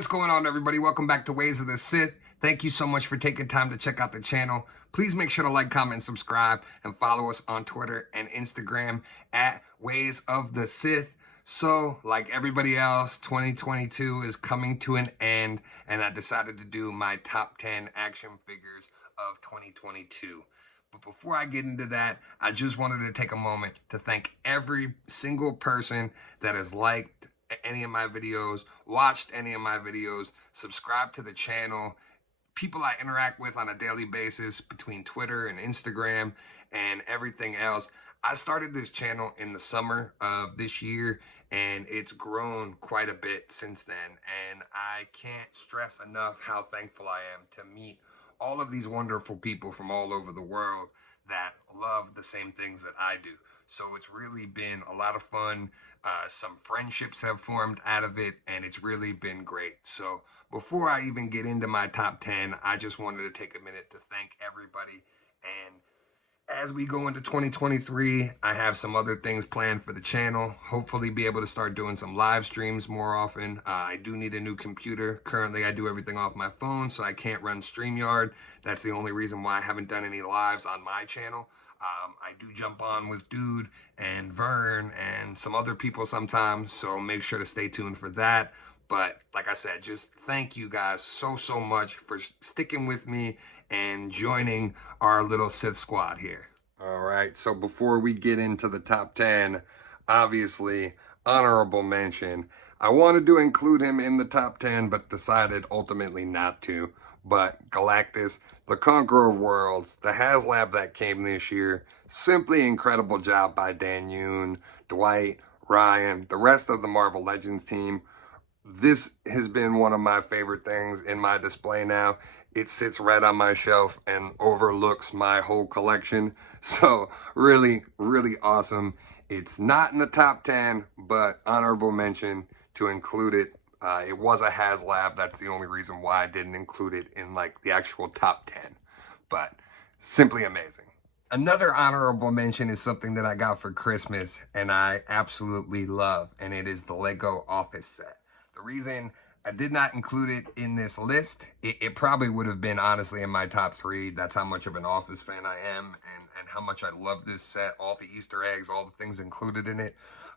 what's going on, everybody? Welcome back to Ways of the Sith. Thank you so much for taking time to check out the channel. Please make sure to like, comment, and subscribe, and follow us on Twitter and Instagram at Ways of the Sith. So, like everybody else, 2022 is coming to an end, and I decided to do my top 10 action figures of 2022. But before I get into that, I just wanted to take a moment to thank every single person that has liked any of my videos, watched any of my videos, subscribed to the channel, people I interact with on a daily basis between Twitter and Instagram and everything else. I started this channel in the summer of this year, and it's grown quite a bit since then. And I can't stress enough how thankful I am to meet all of these wonderful people from all over the world that love the same things that I do. So it's really been a lot of fun. Some friendships have formed out of it, and it's really been great. So before I even get into my top 10, I just wanted to take a minute to thank everybody. And as we go into 2023, I have some other things planned for the channel. Hopefully be able to start doing some live streams more often. I do need a new computer. Currently, I do everything off my phone, so I can't run StreamYard. That's the only reason why I haven't done any lives on my channel. I do jump on with Dude and Vern and some other people sometimes, so make sure to stay tuned for that. But like I said, just thank you guys so much for sticking with me and joining our little Sith squad here. All right, so before we get into the top 10, obviously, honorable mention. I wanted to include him in the top 10, but decided ultimately not to. But Galactus, the Conqueror of Worlds, the HasLab that came this year, simply incredible job by Dan Yoon, Dwight, Ryan, the rest of the Marvel Legends team. This has been one of my favorite things in my display now. It sits right on my shelf and overlooks my whole collection. So really awesome. It's not in the top 10, but honorable mention to include it. It was a HasLab. That's the only reason why I didn't include it in like the actual top 10. But simply amazing. Another honorable mention is something that I got for Christmas and I absolutely love, and it is the Lego Office set. The reason I did not include it in this list, it probably would have been honestly in my top 3. That's how much of an Office fan I am, and how much I love this set, all the Easter eggs, all the things included in it.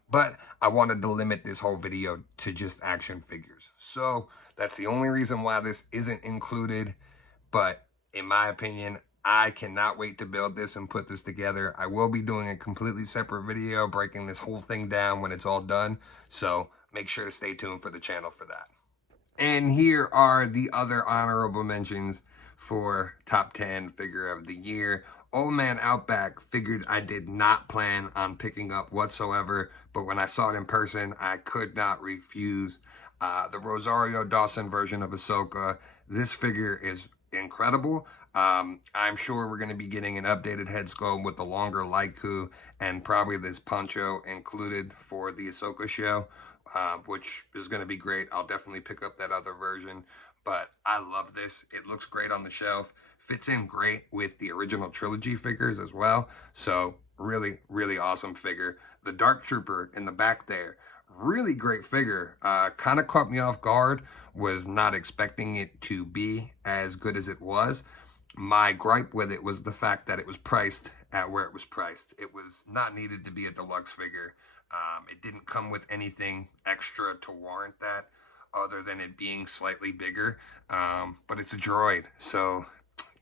But I wanted to limit this whole video to just action figures. So that's the only reason why this isn't included. But in my opinion, I cannot wait to build this and put this together. I will be doing a completely separate video breaking this whole thing down when it's all done. So make sure to stay tuned for the channel for that. And here are the other honorable mentions for top 10 figure of the year. Old Man Outback figured I did not plan on picking up whatsoever, but when I saw it in person, I could not refuse. The Rosario Dawson version of Ahsoka, this figure is incredible. I'm sure we're going to be getting an updated head sculpt with the longer Laiku and probably this poncho included for the Ahsoka show, which is going to be great. I'll definitely pick up that other version, but I love this. It looks great on the shelf. Fits in great with the original trilogy figures as well. So really awesome figure. The Dark Trooper in the back there, really great figure. Kind of caught me off guard. Was not expecting it to be as good as it was. My gripe with it was the fact that it was priced at where it was priced. It was not needed to be a deluxe figure. It didn't come with anything extra to warrant that other than it being slightly bigger. But it's a droid, so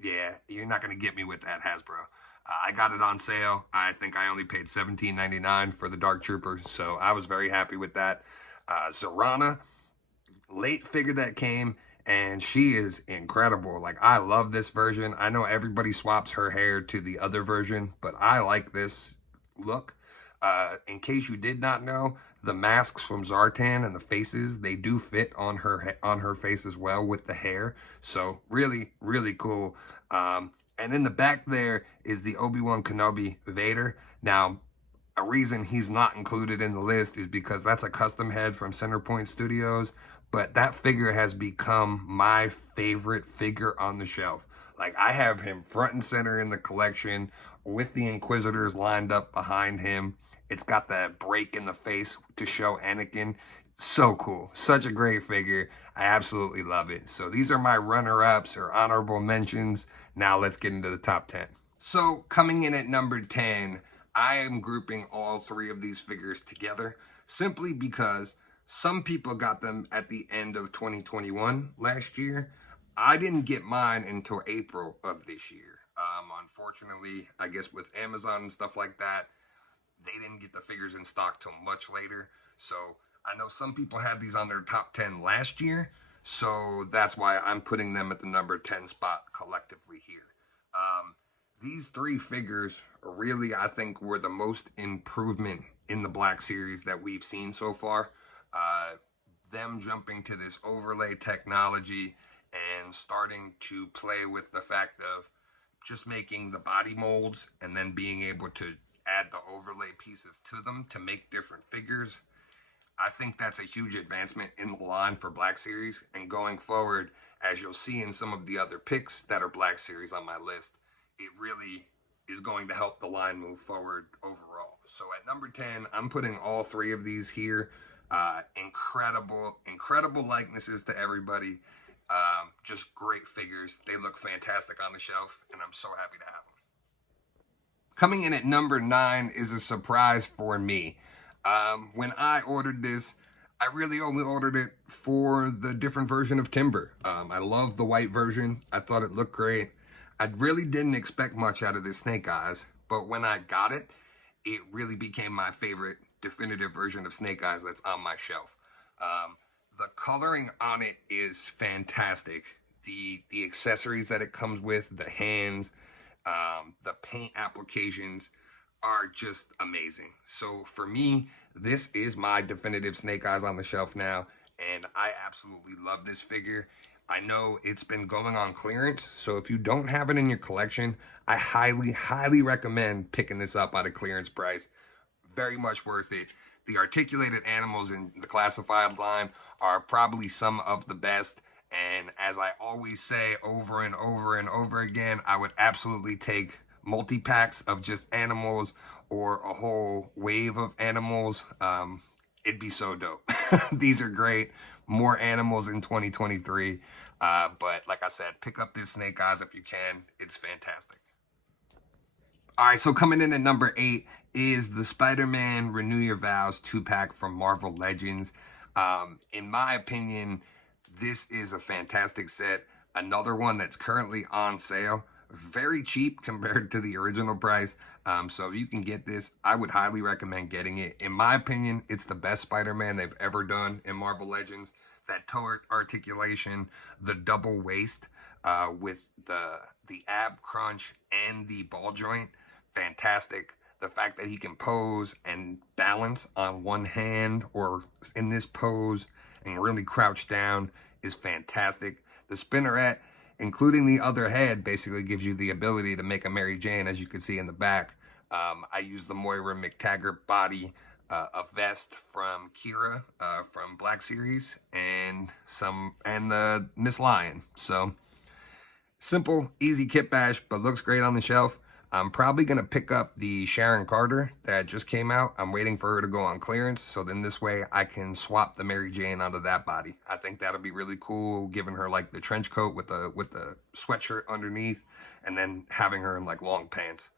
yeah, you're not going to get me with that, Hasbro. I got it on sale. I think I only paid $17.99 for the Dark Trooper, so I was very happy with that. Zorana, late figure that came, and she is incredible. Like, I love this version. I know everybody swaps her hair to the other version, but I like this look. In case you did not know, the masks from Zartan and the faces, they do fit on her face as well with the hair. So really cool. And in the back there is the Obi-Wan Kenobi Vader. Now, a reason he's not included in the list is because that's a custom head from Centerpoint Studios. But that figure has become my favorite figure on the shelf. Like, I have him front and center in the collection with the Inquisitors lined up behind him. It's got that break in the face to show Anakin. So cool. Such a great figure. I absolutely love it. So these are my runner-ups or honorable mentions. Now let's get into the top 10. So coming in at number 10, I am grouping all three of these figures together simply because some people got them at the end of 2021 last year. I didn't get mine until April of this year. Unfortunately, I guess with Amazon and stuff like that, they didn't get the figures in stock till much later. So I know some people had these on their top 10 last year. So that's why I'm putting them at the number 10 spot collectively here. These three figures really, I think, were the most improvement in the Black Series that we've seen so far. Them jumping to this overlay technology and starting to play with the fact of just making the body molds and then being able to add the overlay pieces to them to make different figures. I think that's a huge advancement in the line for Black Series, and going forward, as you'll see in some of the other picks that are Black Series on my list, it really is going to help the line move forward overall. So at number 10, I'm putting all three of these here. Incredible likenesses to everybody. Just great figures. They look fantastic on the shelf, and I'm so happy to have them. Coming in at number 9 is a surprise for me. When I ordered this, I really only ordered it for the different version of Timber. I love the white version. I thought it looked great. I really didn't expect much out of this Snake Eyes, but when I got it, it really became my favorite definitive version of Snake Eyes that's on my shelf. The coloring on it is fantastic. The accessories that it comes with, the hands, the paint applications are just amazing. So for me, this is my definitive Snake Eyes on the shelf now, and I absolutely love this figure. I know it's been going on clearance, so if you don't have it in your collection, I highly recommend picking this up at a clearance price. Very much worth it. The articulated animals in the classified line are probably some of the best, and as I always say over and over again, I would absolutely take multi-packs of just animals or a whole wave of animals. It'd be so dope. These are great. More animals in 2023. But like I said, pick up this Snake Eyes if you can. It's fantastic. All right, so coming in at number 8 is the Spider-Man Renew Your Vows 2-pack from Marvel Legends. In my opinion, this is a fantastic set. Another one that's currently on sale. Very cheap compared to the original price. So if you can get this, I would highly recommend getting it. In my opinion, it's the best Spider-Man they've ever done in Marvel Legends. That toe articulation, the double waist with the ab crunch and the ball joint, fantastic. The fact that he can pose and balance on one hand or in this pose and really crouch down is fantastic. The spinneret, including the other head, basically gives you the ability to make a Mary Jane, as you can see in the back. I use the Moira McTaggart body, a vest from Kira from Black Series, and the Miss Lion. So simple, easy kit bash, but looks great on the shelf. I'm probably going to pick up the Sharon Carter that just came out. I'm waiting for her to go on clearance, so then this way I can swap the Mary Jane onto that body. I think that'll be really cool, giving her like the trench coat with the sweatshirt underneath, and then having her in like long pants.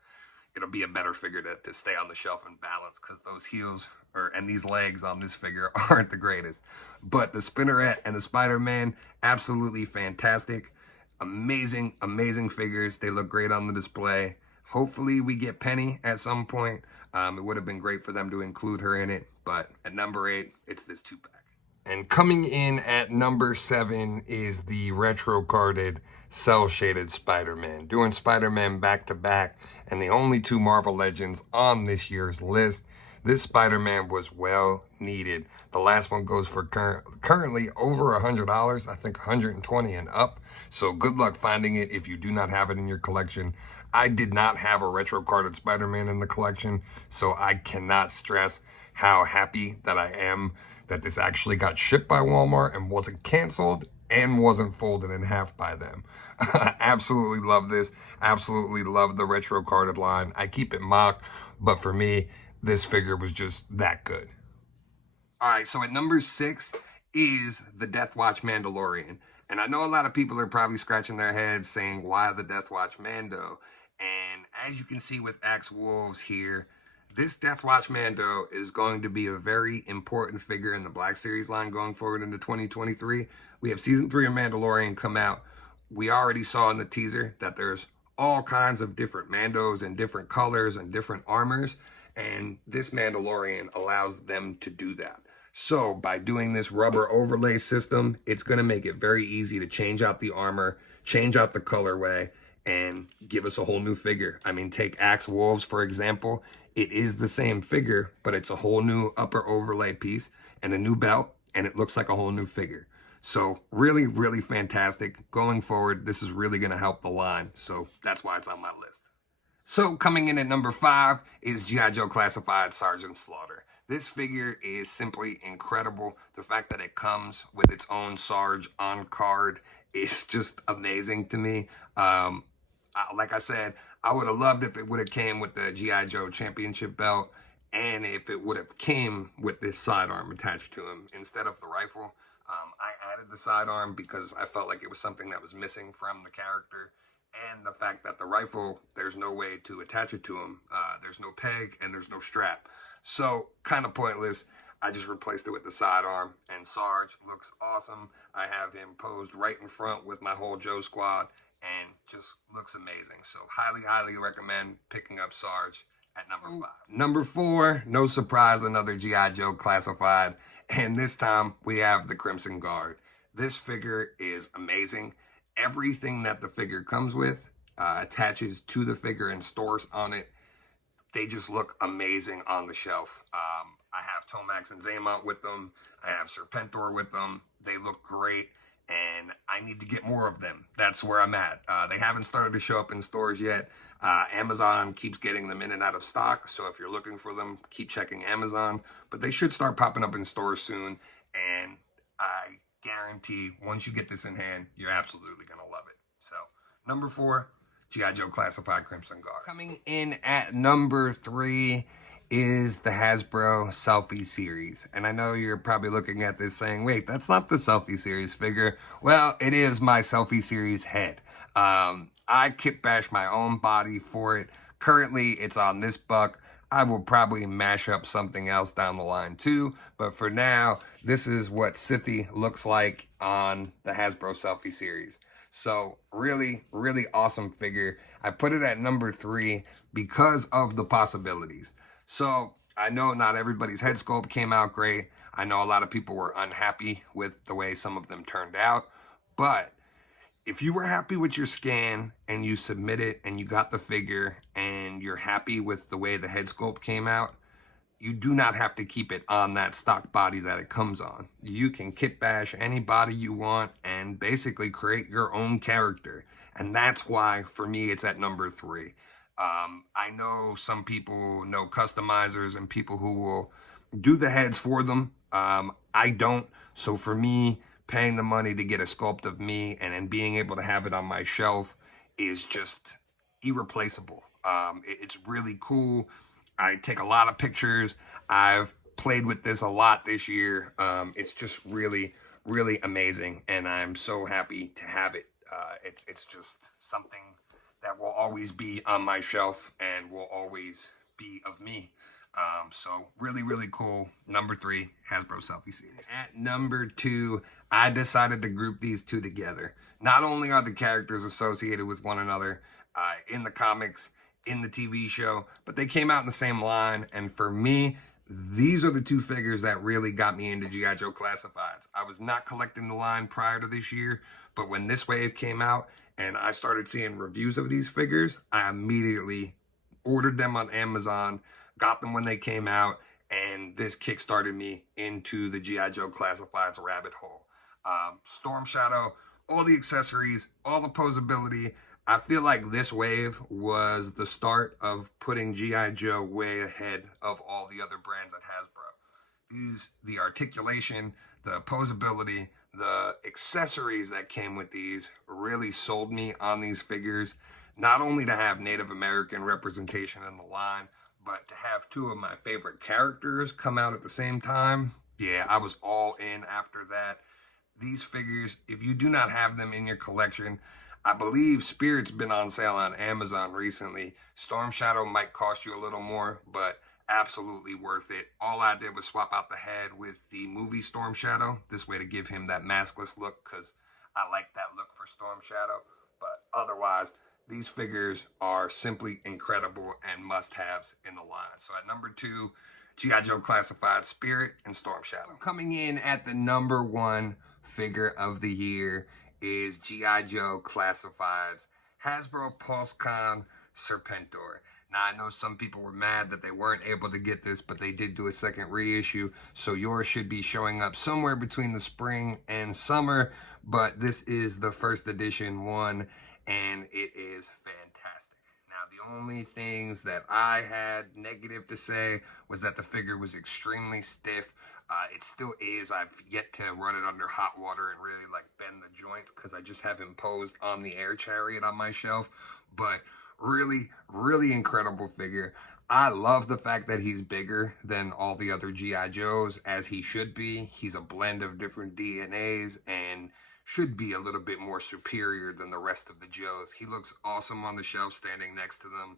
It'll be a better figure to stay on the shelf and balance, because those heels and these legs on this figure aren't the greatest. But the Spinneret and the Spider-Man, absolutely fantastic. Amazing figures. They look great on the display. Hopefully we get Penny at some point. It would have been great for them to include her in it, but at number 8, it's this 2-pack. And coming in at number 7 is the retro-carded, cel-shaded Spider-Man. Doing Spider-Man back-to-back, and the only 2 Marvel Legends on this year's list. This Spider-Man was well needed. The last one goes for currently over $100, I think $120 and up. So good luck finding it if you do not have it in your collection. I did not have a retro-carded Spider-Man in the collection, so I cannot stress how happy that I am that this actually got shipped by Walmart and wasn't canceled and wasn't folded in half by them. I absolutely love this. Absolutely love the retro-carded line. I keep it mock, but for me, this figure was just that good. All right, so at number 6 is the Death Watch Mandalorian. And I know a lot of people are probably scratching their heads saying, why the Death Watch Mando? And as you can see with Axe Wolves here, this Death Watch Mando is going to be a very important figure in the Black Series line going forward into 2023. We have Season 3 of Mandalorian come out. We already saw in the teaser that there's all kinds of different Mandos and different colors and different armors. And this Mandalorian allows them to do that. So by doing this rubber overlay system, it's going to make it very easy to change out the armor, change out the colorway, and give us a whole new figure. I mean, take Axe Wolves, for example. It is the same figure, but it's a whole new upper overlay piece and a new belt, and it looks like a whole new figure. So really, really fantastic. Going forward, this is really going to help the line. So that's why it's on my list. So coming in at number 5 is G.I. Joe Classified Sergeant Slaughter. This figure is simply incredible. The fact that it comes with its own Sarge on card is just amazing to me. Like I said, I would have loved if it would have came with the G.I. Joe Championship belt and if it would have came with this sidearm attached to him instead of the rifle. I added the sidearm because I felt like it was something that was missing from the character. And the fact that the rifle, there's no way to attach it to him. There's no peg and there's no strap. So kind of pointless. I just replaced it with the sidearm, and Sarge looks awesome. I have him posed right in front with my whole Joe squad, and just looks amazing. So highly, highly recommend picking up Sarge at number 5. Number 4, no surprise, another G.I. Joe Classified, and this time we have the Crimson Guard. This figure is amazing. Everything that the figure comes with attaches to the figure and stores on it. They just look amazing on the shelf. I have Tomax and Zaymont with them. I have Serpentor with them. They look great, and I need to get more of them. That's where I'm at. They haven't started to show up in stores yet. Amazon keeps getting them in and out of stock, so if you're looking for them, keep checking Amazon. But they should start popping up in stores soon, and I guarantee once you get this in hand, you're absolutely going to love it. So, number 4, G.I. Joe Classified Crimson Guard. Coming in at number 3 is the Hasbro Selfie series. And I know you're probably looking at this saying, wait, that's not the Selfie series figure. Well, it is my Selfie series head. I kit bash my own body for it. Currently, it's on this buck. I will probably mash up something else down the line too. But for now, this is what Sithy looks like on the Hasbro Selfie series. So really, really awesome figure. I put it at number 3 because of the possibilities. So I know not everybody's head sculpt came out great. I know a lot of people were unhappy with the way some of them turned out. But if you were happy with your scan and you submit it and you got the figure and you're happy with the way the head sculpt came out, you do not have to keep it on that stock body that it comes on. You can kit bash any body you want and basically create your own character. And that's why, for me, it's at number 3. I know some people know customizers and people who will do the heads for them. I don't. So for me, paying the money to get a sculpt of me and then being able to have it on my shelf is just irreplaceable. It's really cool. I take a lot of pictures. I've played with this a lot this year. It's just really, really amazing, and I'm so happy to have it. It's just something that will always be on my shelf and will always be of me. So really, really cool. Number 3, Hasbro Selfie series. At number 2, I decided to group these two together. Not only are the characters associated with one another in the comics, in the TV show, but they came out in the same line. And for me, these are the 2 figures that really got me into G.I. Joe Classifieds. I was not collecting the line prior to this year, but when this wave came out and I started seeing reviews of these figures, I immediately ordered them on Amazon, got them when they came out, and this kickstarted me into the G.I. Joe Classifieds rabbit hole. Storm Shadow, all the accessories, all the posability. I feel like this wave was the start of putting G.I. Joe way ahead of all the other brands at Hasbro. The articulation, the posability, the accessories that came with these really sold me on these figures. Not only to have Native American representation in the line, but to have 2 of my favorite characters come out at the same time. Yeah, I was all in after that. These figures, if you do not have them in your collection, I believe Spirit's been on sale on Amazon recently. Storm Shadow might cost you a little more, but absolutely worth it. All I did was swap out the head with the movie Storm Shadow, this way to give him that maskless look, because I like that look for Storm Shadow. But otherwise, these figures are simply incredible and must-haves in the line. So at number 2, G.I. Joe Classified Spirit and Storm Shadow. Coming in at the number 1 figure of the year is G.I. Joe Classified's Hasbro Pulsecon Serpentor. Now, I know some people were mad that they weren't able to get this, but they did do a second reissue, so yours should be showing up somewhere between the spring and summer, but this is the first edition one, and it is fantastic. Now, the only things that I had negative to say was that the figure was extremely stiff. It still is. I've yet to run it under hot water and really like bend the joints because I just have him posed on the air chariot on my shelf. But really, really incredible figure. I love the fact that he's bigger than all the other G.I. Joes, as he should be. He's a blend of different DNAs and should be a little bit more superior than the rest of the Joes. He looks awesome on the shelf standing next to them,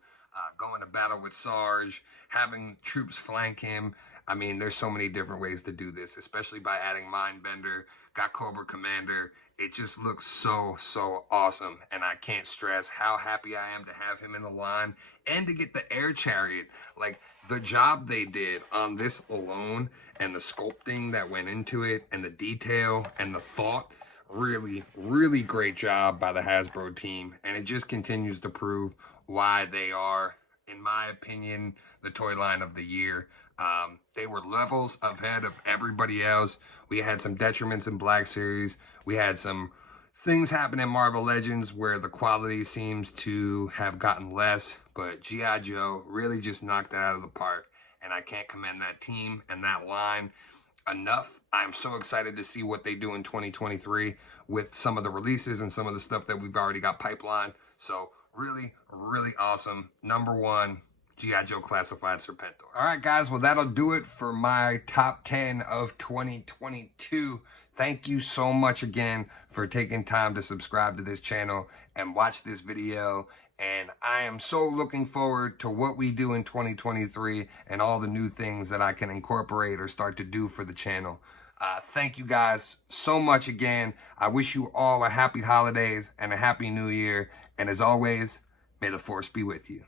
going to battle with Sarge, having troops flank him. I mean, there's so many different ways to do this, especially by adding Mindbender, got Cobra Commander. It just looks so, so awesome. And I can't stress how happy I am to have him in the line and to get the air chariot. Like, the job they did on this alone and the sculpting that went into it and the detail and the thought, really, really great job by the Hasbro team. And it just continues to prove why they are, in my opinion, the toy line of the year. They were levels ahead of everybody else. We had some detriments in Black Series. We had some things happen in Marvel Legends where the quality seems to have gotten less, but G.I. Joe really just knocked it out of the park, and I can't commend that team and that line enough. I'm so excited to see what they do in 2023 with some of the releases and some of the stuff that we've already got pipeline. So really, really awesome. Number 1, G.I. Joe Classified Serpentor. All right, guys. Well, that'll do it for my top 10 of 2022. Thank you so much again for taking time to subscribe to this channel and watch this video. And I am so looking forward to what we do in 2023 and all the new things that I can incorporate or start to do for the channel. Thank you guys so much again. I wish you all a happy holidays and a happy new year. And as always, may the force be with you.